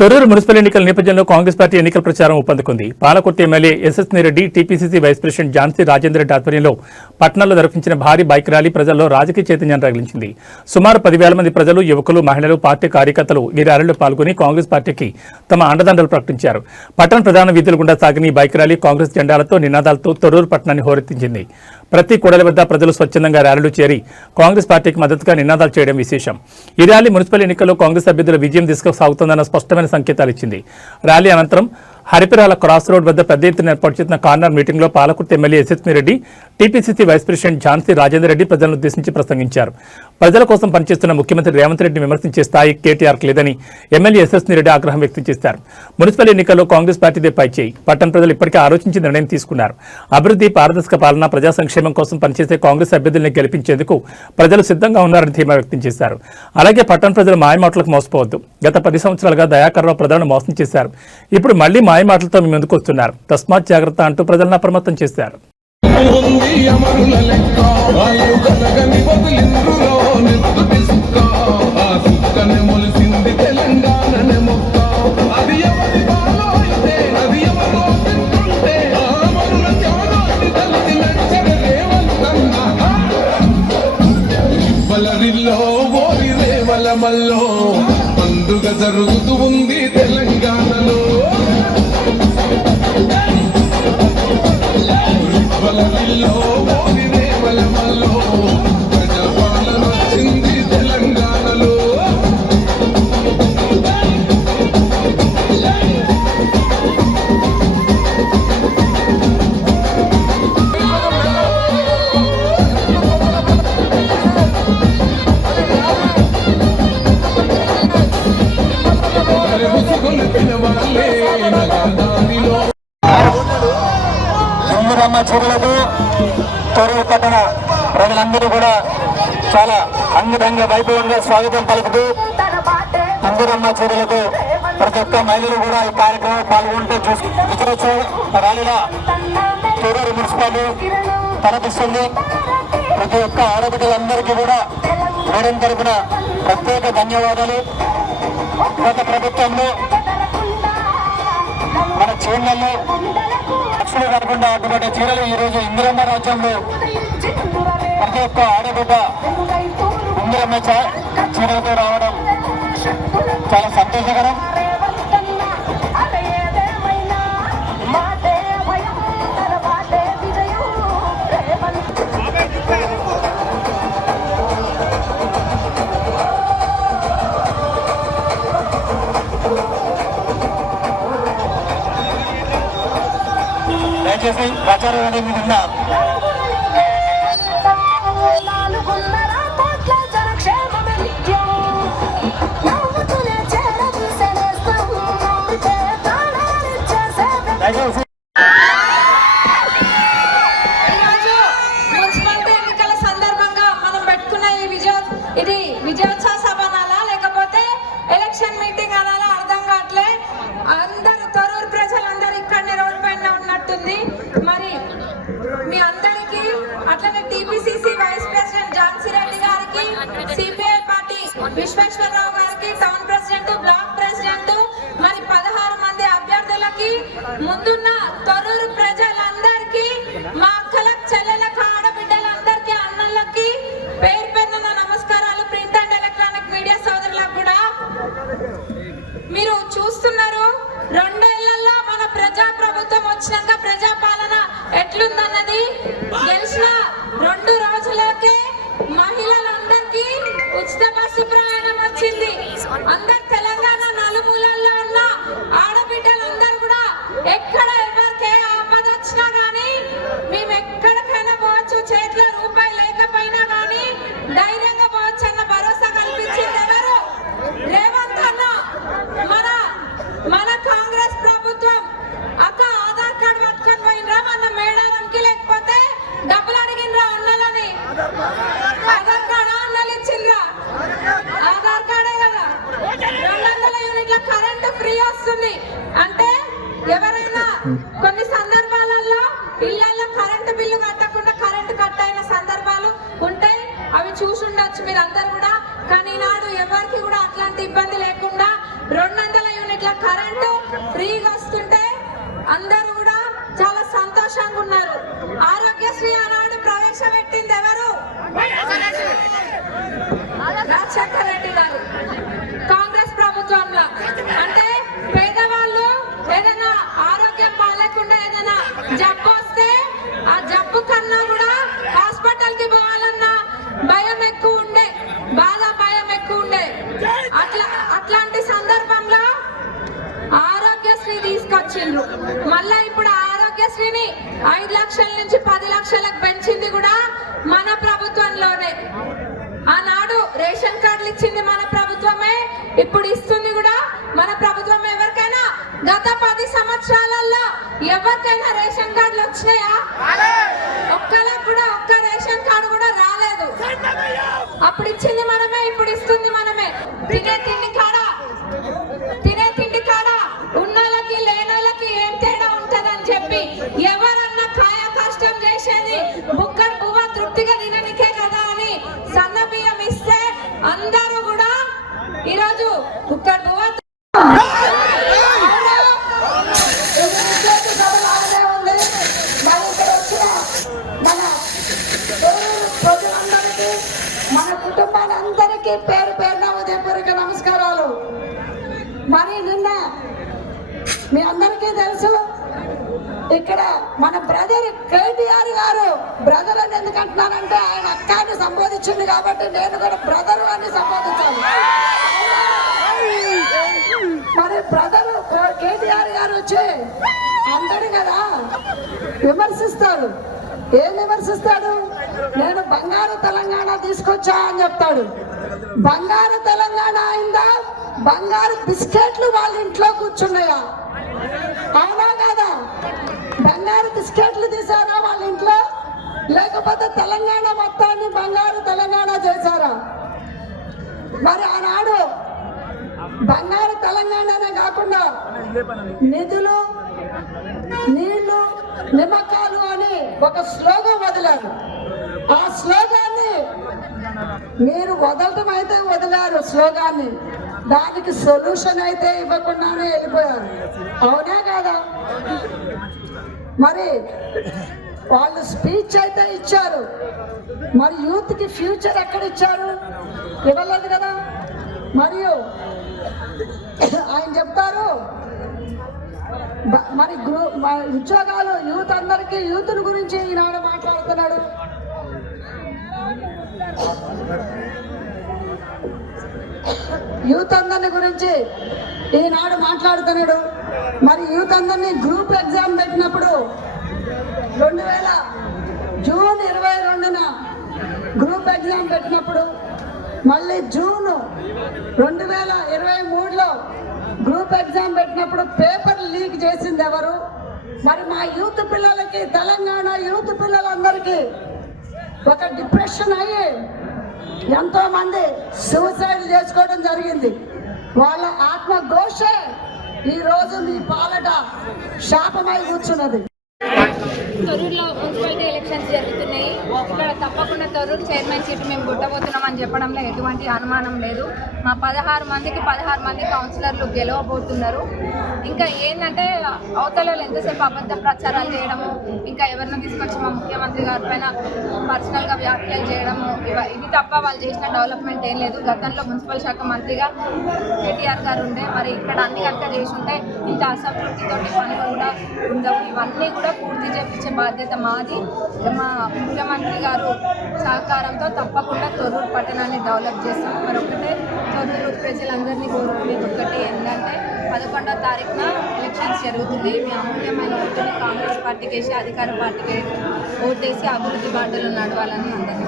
Thorrur municipal ఎన్నికల నేపథ్యంలో Congress party ఎన్నికల ప్రచారం ఊపందుకుంది. Palakurthi MLA SS Reddy, TPCC vice president Jhansi Rajender Reddy ఆధ్వర్యంలో పట్టణంలో నిర్వహించిన భారీ బైక్ ర్యాలీ ప్రజల్లో రాజకీయ చైతన్యాన్ని రగిలించింది. సుమారు 10,000 మంది ప్రజలు, యువకులు, మహిళలు, పార్టీ కార్యకర్తలు ఈ ర్యాలీలో పాల్గొని కాంగ్రెస్ పార్టీకి తమ అండదండలు ప్రకటించారు. పట్టణ ప్రధాన వీధుల గుండా సాగిన ఈ బైక్ ర్యాలీ కాంగ్రెస్ జెండాలతో, నినాదాలతో తొర్రూరు పట్టణాన్ని హోరెత్తించింది. ప్రతి కూడలి వద్ద ప్రజలు స్వచ్ఛందంగా ర్యాలీలు చేరి కాంగ్రెస్ పార్టీకి మద్దతుగా నినాదాలు చేయడం విశేషం. ఈ ర్యాలీ మున్సిపల్ ఎన్నికల్లో కాంగ్రెస్ అభ్యర్థుల విజయం దిశగా సాగుతుందన్న స్పష్టమైన సంకేతాలు ఇచ్చింది. ర్యాలీ అనంతరం హరిపిరాల క్రాస్ రోడ్ వద్ద పెద్ద ఎత్తున ఏర్పాటు చేసిన కార్నర్ మీటింగ్లో Palakurthi MLA SS Reddy, TPCC vice president Jhansi Rajender Reddy ప్రజలను ఉద్దేశించి ప్రసంగించారు. ప్రజల కోసం పనిచేస్తున్న ముఖ్యమంత్రి రేవంత్ రెడ్డిని విమర్శించే స్థాయి కేటీఆర్కి లేదని ఎమ్మెల్యే ఎస్ఎస్ రెడ్డి ఆగ్రహం వ్యక్తం చేశారు. మున్సిపల్ ఎన్నికల్లో కాంగ్రెస్ పార్టీదే పైచేయి. పట్టణ ప్రజలు ఇప్పటికే ఆలోచించి నిర్ణయం తీసుకున్నారు. అభివృద్ధి, పారదర్శక పాలన, ప్రజా సంక్షేమం కోసం పనిచేసే కాంగ్రెస్ అభ్యర్థుల్ని గెలిపించేందుకు ప్రజలు సిద్ధంగా ఉన్నారని ధీమా వ్యక్తం చేశారు. అలాగే పట్టణ ప్రజలు మాయమాటలకు మోసపోవద్దు. గత 10 సంవత్సరాలుగా దయాకర్రావు ప్రజలను మోసం చేశారు. ఇప్పుడు మళ్లీ మాయమాటలతో మీ ముందుకు వస్తున్నారు. తస్మాత్ జాగ్రత్త అంటూ ప్రజలను అప్రమత్తం చేశారు. పండుగ జరుగుతూ ఉంది తెలంగాణలో. ప్రజాపాలన వచ్చింది తెలంగాణలో. చీరలకు తొర్రూరు పట్టణ ప్రజలందరూ కూడా చాలా అంగరంగ వైభవంగా స్వాగతం పలుకుతూ ఇందిరమ్మ చీరలకు ప్రతి ఒక్క మహిళలు కూడా ఈ కార్యక్రమంలో పాల్గొంటూ చూసి ర్యాలీలో తొర్రూరు మున్సిపాలిటీ తలపిస్తుంది. ప్రతి ఒక్క ఆడబిడ్డలందరికీ కూడా మేడం తరపున ప్రత్యేక ధన్యవాదాలు. గత ప్రభుత్వంలో మన చీరలలో లక్షలు కాకుండా అడ్డుపడ్డ చీరలు ఈరోజు ఇందిరమ్మ రాజ్యంలో ప్రతి ఒక్క ఆడబిడ్డ ఇందిరమ్మ చీరలతో రావడం చాలా సంతోషకరం. దయచేసి ప్రచారం అనేది మీద మున్సిపాలిటీ ఎన్నికల సందర్భంగా మనం పెట్టుకున్న ఇది విజయోత్సవ సభ అనాలా లేకపోతే ఎలక్షన్ మీటింగ్ అనాలా అర్థం కావట్లే. అందరు తొర్రూరు ప్రజలందరూ ఇక్కడనే రోడ్డు పైన ఉన్నట్టుంది. మరి మీ అందరికీ అట్లనే TPCC vice president Jhansi Reddy గారికి, సిపిఐ పార్టీ విశ్వేశ్వరరావు గారికి, టౌన్ ప్రెసిడెంట్, బ్లాక్ ప్రెసిడెంట్, మరి 16 మంది అభ్యర్థులకి, ముందున్న తొర్రూరు ప్రజలందరికీ, మా అక్కలకు, చెల్లెలకు, ఆడబిడ్డలందరికీ, అన్నలకి పేరు పేరున నమస్కారాలు. ప్రింట్ అండ్ ఎలక్ట్రానిక్ మీడియా సోదరులకు కూడా. మీరు చూస్తున్నారు 2 ఏళ్లలో మన ప్రజా ప్రభుత్వం వచ్చినాక ప్రజాపాలన ఎట్లుందన్నది. గెలిచిన 2 రోజులకే మహిళలందరికీ ఉచిత బస్సు ప్రయాణం వచ్చింది. అందరు తెలంగాణ నలుమూలల్లో ఉన్న ఆడబిడ్డలందరూ కూడా ఎక్కడ ఎవరికే ఆపద వచ్చినా గానీ మేము ఎక్కడికైనా పోవచ్చు, చేతిలో రూపాయి లేకపోయినా గానీ ధైర్యంగా పోవచ్చు అన్న భరోసా కల్పించింది ఎవరు? రేవంత్ అన్న. మన కాంగ్రెస్ ప్రభుత్వం. అక్క ఆధార్ కార్డు పట్టుకొని పోయినరా మన మేడారంకి, లేకపోతే డబ్బులు అడిగినరా అన్నలని? ఆధార్ కార్డు అన్నలు ఇచ్చిండ్రా? ఆధార్ కార్డే కదా. 200 యూనిట్ల కరెంటు ఫ్రీ వస్తుంది అంటే ఎవరైనా కొన్ని సందర్భాలలో ఇళ్లలో కరెంటు బిల్లు కట్టకుండా కరెంటు కట్ అయిన సందర్భాలు ఉంటాయి. అవి చూసుండొచ్చు మీరందరూ కూడా. కానీ నాడు ఎవరికి కూడా అట్లాంటి ఇబ్బంది లేకుండా 200 యూనిట్ల ఫ్రీగా వస్తుంటే అందరూ కూడా చాలా సంతోషంగా ఉన్నారు. ఆరోగ్యశ్రీ ఆనాడు ప్రవేశపెట్టింది ఎవరు? రాజశేఖర రెడ్డి గారు కాంగ్రెస్ ప్రభుత్వంలో. అంటే పేదవాళ్ళు ఏదైనా ఆరోగ్యం బాగాలేకుండా ఏదైనా జబ్బు వస్తే ఆ జబ్బు కన్నా కూడా హాస్పిటల్ కి పోవాలన్నా భయం ఎక్కువ ఉండే, భయం ఎక్కువ ఉండే. అట్లాంటి సందర్భంలో ఆరోగ్యశ్రీ తీసుకొచ్చిండ్రు. మళ్ళా ఇప్పుడు ఆరోగ్యశ్రీని 5 లక్షల నుంచి 10 లక్షలకు పెంచింది కూడా మన ప్రభుత్వంలోనే. ఆనాడు రేషన్ కార్డులు ఇచ్చింది మన ప్రభుత్వమే, ఇప్పుడు ఇస్తుంది కూడా మన ప్రభుత్వం. ఎవరికైనా గత 10 సంవత్సరాలలో ఎవరికైనా రేషన్ కార్డులు వచ్చినాయా? ఒక్కలకు కూడా ఒక్క రేషన్ కార్డు కూడా రాలేదు. అప్పుడు ఇచ్చింది మనమే, ఇప్పుడు ఇస్తుంది మనమే. తినే తిండి కాడ ఉన్నోళ్ళకి లేనోళ్ళకి ఏం తేడా ఉంటదని చెప్పి ఎవరన్నా కాయ కష్టం చేసేది బుక్కడు పువ్వ తృప్తిగా తిననికే కదా అని సన్న బియ్యం ఇస్తే అందరూ కూడా ఈరోజు బుక్కడు పువ్వ మన కుటుంబాలందరికీ పేరు పేరున ఉదయపూర్వక నమస్కారాలు. మరి నిన్న మీ అందరికీ తెలుసు, ఇక్కడ మన బ్రదర్ కేటీఆర్ గారు, బ్రదర్ అని ఎందుకు అంటున్నానంటే ఆయన అక్కని సంబోధించింది కాబట్టి నేను కూడా బ్రదర్ అని సంబోధించాను. మరి బ్రదర్ కేటీఆర్ గారు వచ్చి అందరు కదా విమర్శిస్తాడు. ఏం విమర్శిస్తాడు? నేను బంగారు తెలంగాణ తీసుకొచ్చా అని చెప్తాడు. బంగారు తెలంగాణ అయిందా? బంగారు బిస్కెట్లు వాళ్ళ ఇంట్లో కూర్చున్నాయా? అవునా కాదా? బంగారు బిస్కెట్లు తీసారా వాళ్ళ ఇంట్లో? లేకపోతే తెలంగాణ మొత్తాన్ని బంగారు తెలంగాణ చేశారా? మరి ఆనాడు బంగారు తెలంగాణనే కాకుండా నిధులు, నీళ్లు, నిమ్మకాలు అని ఒక స్లోగన్ వదిలారు. ఆ స్లోగాన్ని మీరు వదలటం అయితే వదిలారు స్లోగాన్ని, దానికి సొల్యూషన్ అయితే ఇవ్వకుండానే వెళ్ళిపోయారు. అవునా కాదా? మరి వాళ్ళు స్పీచ్ అయితే ఇచ్చారు, మరి యూత్ కి ఫ్యూచర్ ఎక్కడ ఇచ్చారు? ఇవ్వలేదు కదా. మరియు ఆయన చెప్తారు మరి ఉద్యోగాలు యూత్ అందరికీ, యూత్ గురించి ఈనాడు మాట్లాడుతున్నాడు. యూత్ అందరిని గురించి ఈనాడు మాట్లాడుతున్నాడు. మరి యూత్ అందరినీ గ్రూప్ ఎగ్జామ్ పెట్టినప్పుడు 2000 జూన్ 22న గ్రూప్ ఎగ్జామ్ పెట్టినప్పుడు, మళ్ళీ జూన్ 2023లో గ్రూప్ ఎగ్జామ్ పెట్టినప్పుడు పేపర్ లీక్ చేసింది ఎవరు? మరి మా యూత్ పిల్లలకి, తెలంగాణ యూత్ పిల్లలందరికీ ఒక డిప్రెషన్ అయ్యి ఎంతో మంది సూసైడ్ చేసుకోవడం జరిగింది. వాళ్ళ ఆత్మఘోషే ఈరోజు మీ పాలట శాపమై కూర్చున్నది. తొర్రూరులో మున్సిపాలిటీ ఎలక్షన్స్ జరుగుతున్నాయి. ఇక్కడ తప్పకుండా తొర్రూరు చైర్మన్ సీట్ మేము గుట్టబోతున్నామని చెప్పడంలో ఎటువంటి అనుమానం లేదు. మా 16 మందికి 16 మంది కౌన్సిలర్లు గెలవబోతున్నారు. ఇంకా ఏంటంటే అవతల ఎంతసేపు అబద్ధ ప్రచారాలు చేయడము, ఇంకా ఎవరిని తీసుకొచ్చి మా ముఖ్యమంత్రి గారి పైన పర్సనల్గా వ్యాఖ్యలు చేయడము, ఇది తప్ప వాళ్ళు చేసిన డెవలప్మెంట్ ఏం లేదు. గతంలో మున్సిపల్ శాఖ మంత్రిగా కేటీఆర్ గారు ఉండే, మరి ఇక్కడ అన్ని కనుక చేసి ఉంటే ఇంత అసంతృప్తితోటి పనులు కూడా ఉండవు. ఇవన్నీ కూడా పూర్తి చేయించే బాధ్యత మాది. మా ముఖ్యమంత్రి గారు సహకారంతో తప్పకుండా తొర్రూరు పట్టణాన్ని డెవలప్ చేస్తాం. మరొకటే తొర్రూరు ప్రజలందరినీ కోరుకునేది ఒకటి ఏంటంటే 11వ తారీఖున ఎలక్షన్స్ జరుగుతుంది. మీ అమూల్యమైన ఓటుని కాంగ్రెస్ పార్టీకి వేసి అధికార పార్టీకి ఓటేసి అభివృద్ధి బాటలో నడవాలని అందరినీ